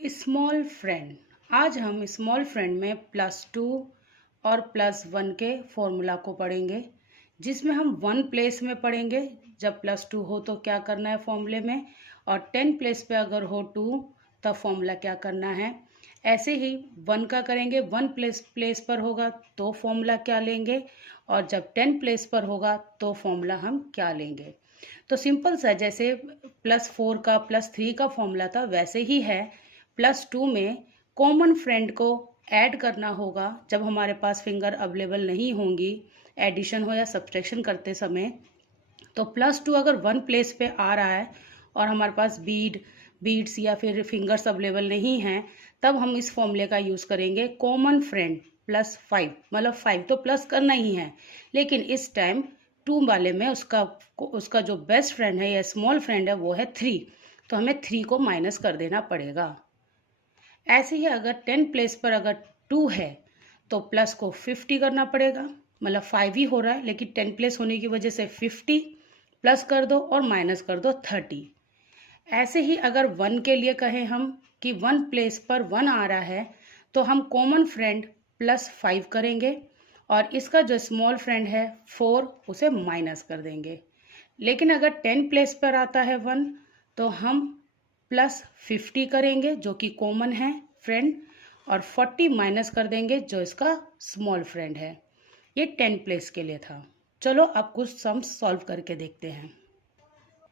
Small friend. आज हम small friend में +2 और +1 के फॉर्मूला को पढ़ेंगे, जिसमें हम 1 प्लेस में पढ़ेंगे जब +2 हो तो क्या करना है फॉर्मूले में, और 10 प्लेस पे अगर हो 2 तब फॉर्मूला क्या करना है। ऐसे ही 1 का करेंगे, 1 प्लेस पर होगा तो फॉर्मूला क्या लेंगे, और जब 10 प्लेस पर होगा तो फॉर्मूला हम क्या लेंगे। तो सिंपल सा, जैसे +4 का +3 का फॉर्मूला था वैसे ही है। +2 में कॉमन फ्रेंड को ऐड करना होगा जब हमारे पास फिंगर अवेलेबल नहीं होंगी, एडिशन हो या सब्ट्रैक्शन करते समय। तो +2 अगर 1 प्लेस पे आ रहा है और हमारे पास बीड्स या फिर फिंगर्स अवेलेबल नहीं हैं, तब हम इस फॉर्मूले का यूज़ करेंगे कॉमन फ्रेंड +5, मतलब 5 तो प्लस करना ही है, लेकिन इस टाइम 2 वाले में उसका जो बेस्ट फ्रेंड है या स्मॉल फ्रेंड है वो है 3, तो हमें 3 को माइनस कर देना पड़ेगा। ऐसे ही अगर 10 प्लेस पर अगर 2 है तो प्लस को 50 करना पड़ेगा, मतलब 5 ही हो रहा है लेकिन 10 प्लेस होने की वजह से 50 प्लस कर दो और माइनस कर दो 30। ऐसे ही अगर 1 के लिए कहें हम कि 1 प्लेस पर 1 आ रहा है तो हम कॉमन फ्रेंड +5 करेंगे और इसका जो स्मॉल फ्रेंड है 4 उसे माइनस कर देंगे। लेकिन अगर 10 प्लेस पर आता है 1 तो हम +50 करेंगे जो कि कॉमन है फ्रेंड, और 40 माइनस कर देंगे जो इसका स्मॉल फ्रेंड है। ये 10 प्लेस के लिए था। चलो अब कुछ सम्स सॉल्व करके देखते हैं।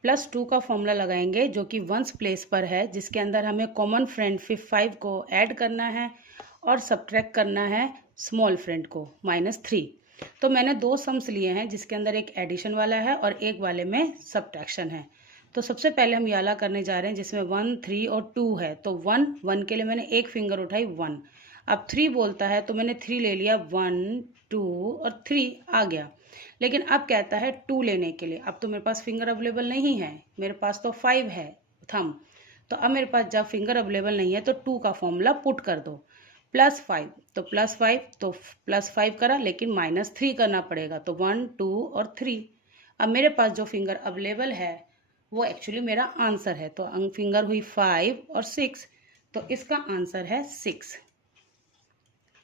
+2 का फॉर्मूला लगाएंगे जो कि 1 प्लेस पर है, जिसके अंदर हमें कॉमन फ्रेंड 5 को ऐड करना है और सब्ट्रैक्ट करना है स्मॉल फ्रेंड को -3। तो मैंने 2 सम्स लिए हैं जिसके अंदर एक एडिशन वाला है और एक वाले में सब्ट्रैक्शन है। तो सबसे पहले हम ये वाला करने जा रहे हैं जिसमें 1, 3 और 2 है। तो 1 के लिए मैंने एक फिंगर उठाई 1, अब 3 बोलता है तो मैंने 3 ले लिया, 1, 2 और 3 आ गया। लेकिन अब कहता है 2 लेने के लिए, अब तो मेरे पास फिंगर अवेलेबल नहीं है, मेरे पास तो 5 है थंब। तो अब मेरे पास जब फिंगर अवेलेबल नहीं है तो 2 का फॉर्मूला पुट कर दो, +5, तो +5 करा, लेकिन -3 करना पड़ेगा, तो 1, 2 और 3। अब मेरे पास जो फिंगर अवेलेबल है वो एक्चुअली मेरा आंसर है, तो फिंगर हुई 5 और 6, तो इसका आंसर है 6।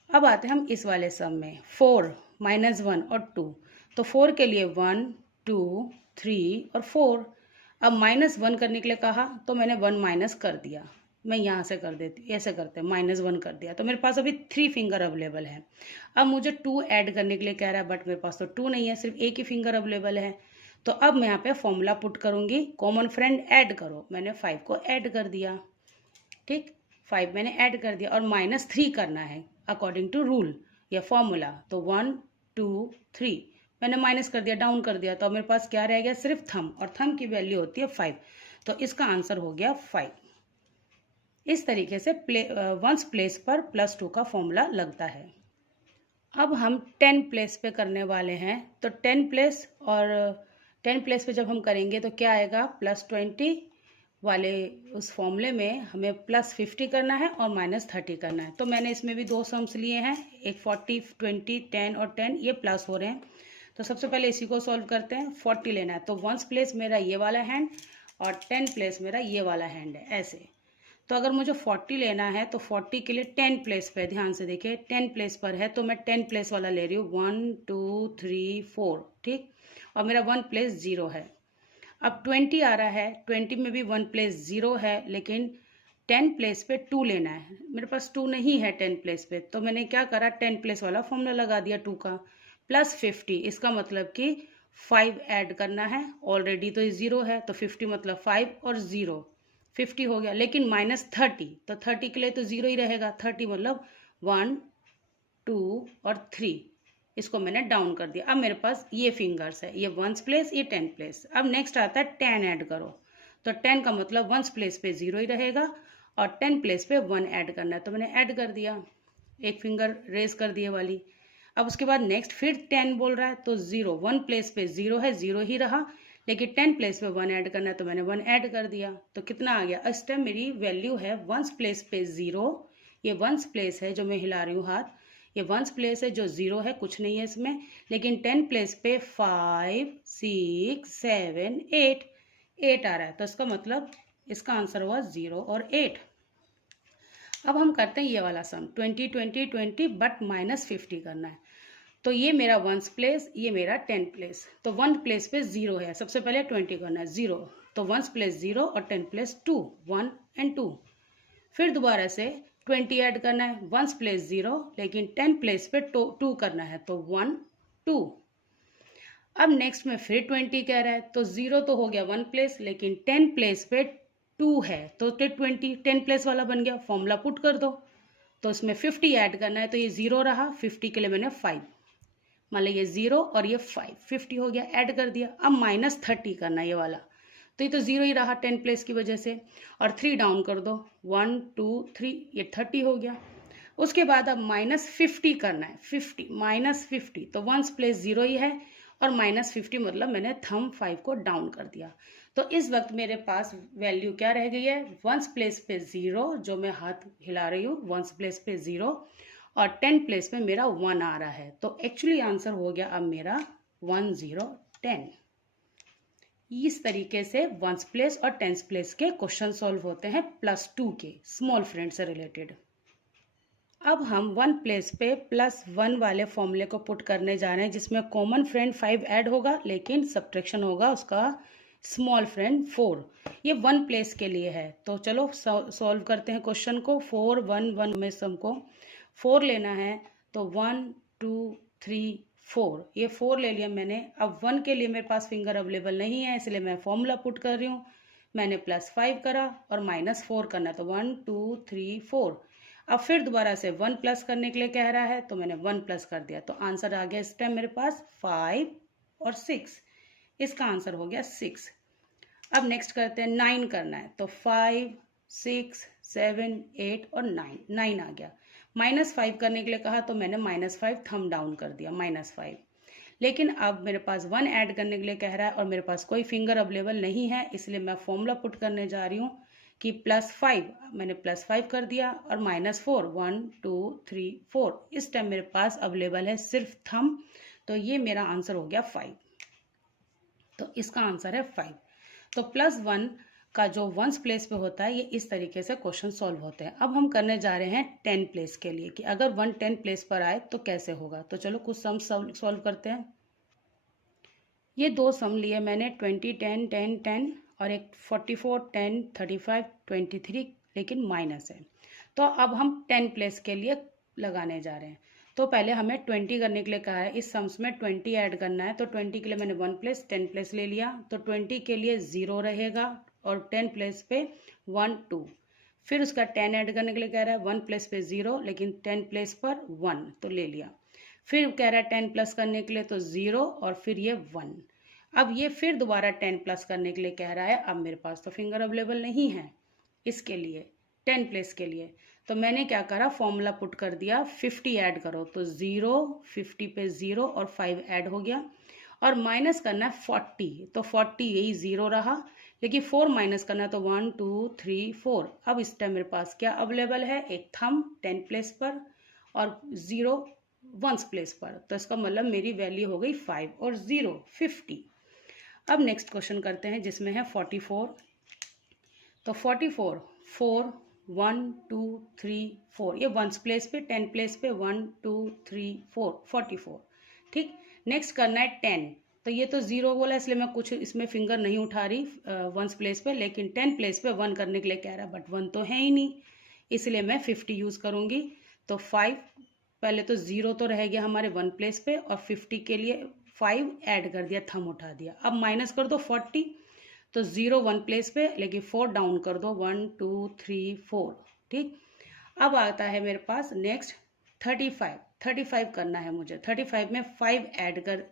अब आते हैं हम इस वाले सम में, 4, -1 और 2। तो 4 के लिए 1, 2, 3 और 4। अब -1 करने के लिए कहा तो मैंने 1 माइनस कर दिया, मैं यहाँ से कर देती, ऐसे करते हैं, -1 कर दिया, तो मेरे पास अभी 3 फिंगर अवेलेबल है। अब मुझे 2 ऐड करने के लिए कह रहा है, बट मेरे पास तो 2 नहीं है, सिर्फ एक ही फिंगर अवेलेबल है। तो अब मैं यहाँ पे फॉर्मूला पुट करूँगी, कॉमन फ्रेंड ऐड करो, मैंने 5 को ऐड कर दिया, ठीक, 5 मैंने ऐड कर दिया, और -3 करना है अकॉर्डिंग टू रूल या फॉर्मूला। तो 1, 2, 3 मैंने माइनस कर दिया, डाउन कर दिया, तो अब मेरे पास क्या रह गया, सिर्फ थंब, और थंब की वैल्यू होती है 5, तो इसका आंसर हो गया 5। इस तरीके से 1 प्लेस पर +2 का फॉर्मूला लगता है। अब हम 10 प्लेस पे करने वाले हैं, तो 10 प्लेस और 10 प्लेस पे जब हम करेंगे तो क्या आएगा, +20 वाले उस फॉर्मूले में हमें +50 करना है और -30 करना है। तो मैंने इसमें भी 2 सम्स लिए हैं, एक 40, 20, 10 और 10, ये प्लस हो रहे हैं। तो सबसे पहले इसी को सॉल्व करते हैं। 40 लेना है तो 1 प्लेस मेरा ये वाला हैंड और 10 प्लेस मेरा ये वाला हैंड है, ऐसे। तो अगर मुझे 40 लेना है तो 40 के लिए 10 प्लेस पे, ध्यान से देखिए 10 प्लेस पर है तो मैं 10 प्लेस वाला ले रही हूँ, 1, 2, 3, 4, ठीक, और मेरा 1 प्लेस 0 है। अब 20 आ रहा है, 20 में भी 1 प्लेस 0 है, लेकिन 10 प्लेस पे 2 लेना है, मेरे पास 2 नहीं है 10 प्लेस पे, तो मैंने क्या करा, 10 प्लेस वाला फॉर्मूला लगा दिया 2 का, +50, इसका मतलब कि 5 ऐड करना है, ऑलरेडी तो ये 0 है, तो 50 मतलब 5 और 0, 50 हो गया, लेकिन -30, तो 30 के लिए तो 0 ही रहेगा, 30 मतलब 1, 2 और 3, इसको मैंने डाउन कर दिया। अब मेरे पास ये फिंगर्स है, ये 1 प्लेस, ये 10 प्लेस। अब नेक्स्ट आता है 10 ऐड करो, तो 10 का मतलब 1 प्लेस पे 0 ही रहेगा और 10 प्लेस पे 1 ऐड करना है, तो मैंने ऐड कर दिया, एक फिंगर रेज कर दिए वाली। अब उसके बाद नेक्स्ट फिर 10 बोल रहा है तो 0, 1 प्लेस पे 0 है, 0 ही रहा, लेकिन 10 प्लेस पे 1 ऐड करना है, तो मैंने 1 ऐड कर दिया, तो कितना आ गया, इस टाइम मेरी वैल्यू है 1 प्लेस पे 0, ये 1 प्लेस है जो मैं हिला रही हूँ हाथ, ये 1 प्लेस है जो 0 है, कुछ नहीं है इसमें, लेकिन 10 प्लेस पे 5, 6, 7, 8 आ रहा है, तो इसका मतलब इसका आंसर हुआ 0 और 8। अब हम करते हैं ये वाला सम 20 20 20 बट -50 करना है। तो ये मेरा 1 प्लेस, ये मेरा 10 प्लेस। तो 1 प्लेस पे 0 है, सबसे पहले 20 करना है 0, तो 1 प्लेस 0 और 10 प्लेस 2, 1 एंड 2। फिर दोबारा से 20 ऐड करना है, 1 प्लेस 0 लेकिन 10 प्लेस पे 2 करना है, तो 1 2। अब नेक्स्ट में फिर 20 कह रहा है, तो 0 तो हो गया 1 प्लेस, लेकिन 10 प्लेस पे 2 है, तो 20 10 प्लेस वाला बन गया, फॉर्मूला पुट कर दो। तो इसमें 50 ऐड करना है, तो ये 0 रहा, 50 के लिए मैंने 5, मान लो ये 0 और ये 5, 50 हो गया, ऐड कर दिया। अब -30 करना है ये वाला, तो ये तो 0 ही रहा 10 प्लेस की वजह से, और 3 डाउन कर दो, 1 2 3, ये 30 हो गया। उसके बाद अब -50 करना है, 50 -50, तो 1 प्लेस 0 ही है, और -50 मतलब मैंने थंब 5 को डाउन कर दिया। तो इस वक्त मेरे पास वैल्यू क्या रह गई है, 1 प्लेस पे 0, जो मैं हाथ हिला रही हूँ, 1 प्लेस पे 0, और 10 प्लेस में मेरा 1 आ रहा है। तो एक्चुअली आंसर हो गया अब मेरा 1 0 10। इस तरीके से 1 प्लेस और 10 प्लेस के क्वेश्चन सॉल्व होते हैं +2 के स्मॉल फ्रेंड से रिलेटेड। अब हम 1 प्लेस पे +1 वाले फॉर्मूले को पुट करने जा रहे हैं, जिसमें कॉमन फ्रेंड 5 ऐड होगा, लेकिन सब्ट्रैक्शन होगा उसका स्मॉल फ्रेंड 4। ये 1 प्लेस के लिए है। तो चलो सॉल्व करते हैं क्वेश्चन को। 4 1 1 में सम को 4 लेना है, तो 1 2 3 4, ये 4 ले लिया मैंने। अब 1 के लिए मेरे पास फिंगर अवेलेबल नहीं है, इसलिए मैं फॉर्मूला पुट कर रही हूँ। मैंने +5 करा और -4 करना, तो 1 2 3 4। अब फिर दोबारा से 1 प्लस करने के लिए कह रहा है, तो मैंने 1 प्लस कर दिया, तो आंसर आ गया इस टाइम मेरे पास 5 और 6। इसका आंसर हो गया 6। अब नेक्स्ट करते हैं 9 करना है, तो 5 6 7 8 और 9, 9 आ गया। -5 करने के लिए कहा, तो मैंने -5 थंब डाउन कर दिया, -5। लेकिन अब मेरे पास 1 ऐड करने के लिए कह रहा है, और मेरे पास कोई फिंगर अवेलेबल नहीं है, इसलिए मैं फॉर्मूला पुट करने जा रही हूँ कि +5, मैंने +5 कर दिया, और -4 1 2 3 4। इस टाइम मेरे पास अवेलेबल है सिर्फ थंब, तो ये मेरा आंसर हो गया 5। तो इसका आंसर है 5। तो +1 का जो 1 प्लेस पे होता है, ये इस तरीके से क्वेश्चन सॉल्व होते हैं। अब हम करने जा रहे हैं 10 प्लेस के लिए, कि अगर 1 10 प्लेस पर आए तो कैसे होगा। तो चलो कुछ सम सॉल्व करते हैं। ये 2 सम लिए मैंने, 20 10 10 10, और एक 44 10 35 23, लेकिन माइनस है। तो अब हम 10 प्लेस के लिए लगाने जा रहे हैं। तो पहले हमें 20 करने के लिए कहा है, इस सम्स में 20 ऐड करना है। तो 20 के लिए मैंने 1 प्लेस 10 प्लेस ले लिया, तो 20 के लिए 0 रहेगा, और 10 प्लेस पे 1 2। फिर उसका 10 ऐड करने के लिए कह रहा है, 1 प्लेस पे 0, लेकिन 10 प्लेस पर 1, तो ले लिया। फिर कह रहा है 10 प्लस करने के लिए, तो 0, और फिर ये 1। अब ये फिर दोबारा 10 प्लस करने के लिए कह रहा है। अब मेरे पास तो फिंगर अवेलेबल नहीं है इसके लिए, 10 प्लेस के लिए। तो मैंने क्या करा, फॉर्मूला पुट कर दिया, 50 ऐड करो, तो 0 50 पे 0 और 5 ऐड हो गया, और माइनस करना है 40, तो 40 यही 0 रहा, लेकिन 4 माइनस करना है, तो 1 2 3 4। अब इस टाइम मेरे पास क्या अवेलेबल है, एक थंब 10 प्लेस पर और 0 1 प्लेस पर, तो इसका मतलब मेरी वैल्यू हो गई 5 और 0 50। अब नेक्स्ट क्वेश्चन करते हैं, जिसमें है 44। तो 44 4 1 2 3 4, ये 1 प्लेस पे 10 प्लेस पे 1 2 3 4 44। ठीक, नेक्स्ट करना है 10। तो ये तो 0 बोला, इसलिए मैं कुछ इसमें फिंगर नहीं उठा रही 1 प्लेस पे, लेकिन 10 प्लेस पे 1 करने के लिए कह रहा है, बट 1 तो है ही नहीं, इसलिए मैं 50 यूज करूंगी। तो 5, पहले तो 0 तो रह गया हमारे 1 प्लेस पे, और 50 के लिए 5 ऐड कर दिया, थंब उठा दिया। अब माइनस कर दो 40, तो 0 1 प्लेस पे, लेकिन 4 डाउन कर दो, 1 2 3 4। ठीक, अब आता है मेरे पास नेक्स्ट 35 करना है मुझे। 35 में 5 ऐड कर,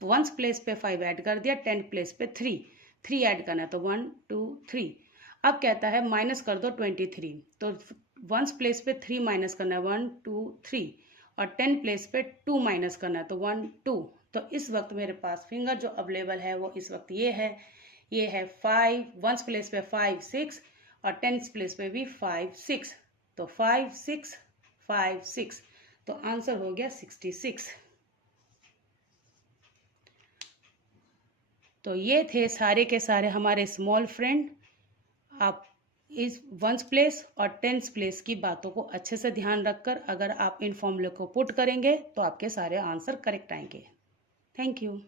1 प्लेस पे 5 ऐड कर दिया, 10 प्लेस पे 3 ऐड करना है, तो 1 2 3। अब कहता है माइनस कर दो 23, तो 1 प्लेस पे 3 माइनस करना है, 1 2 3, और 10 प्लेस पे 2 माइनस करना है, तो 1 2। तो इस वक्त मेरे पास फिंगर जो अवेलेबल है वो इस वक्त ये है 5, 1 प्लेस पे 5 6, और 10 प्लेस पे भी 5 6, तो 5 6 5 6, तो आंसर हो गया 66। तो ये थे सारे के सारे हमारे स्मॉल फ्रेंड। आप इस वंस प्लेस और टेंस प्लेस की बातों को अच्छे से ध्यान रखकर अगर आप इन फॉर्मूले को पुट करेंगे तो आपके सारे आंसर करेक्ट आएंगे। Thank you.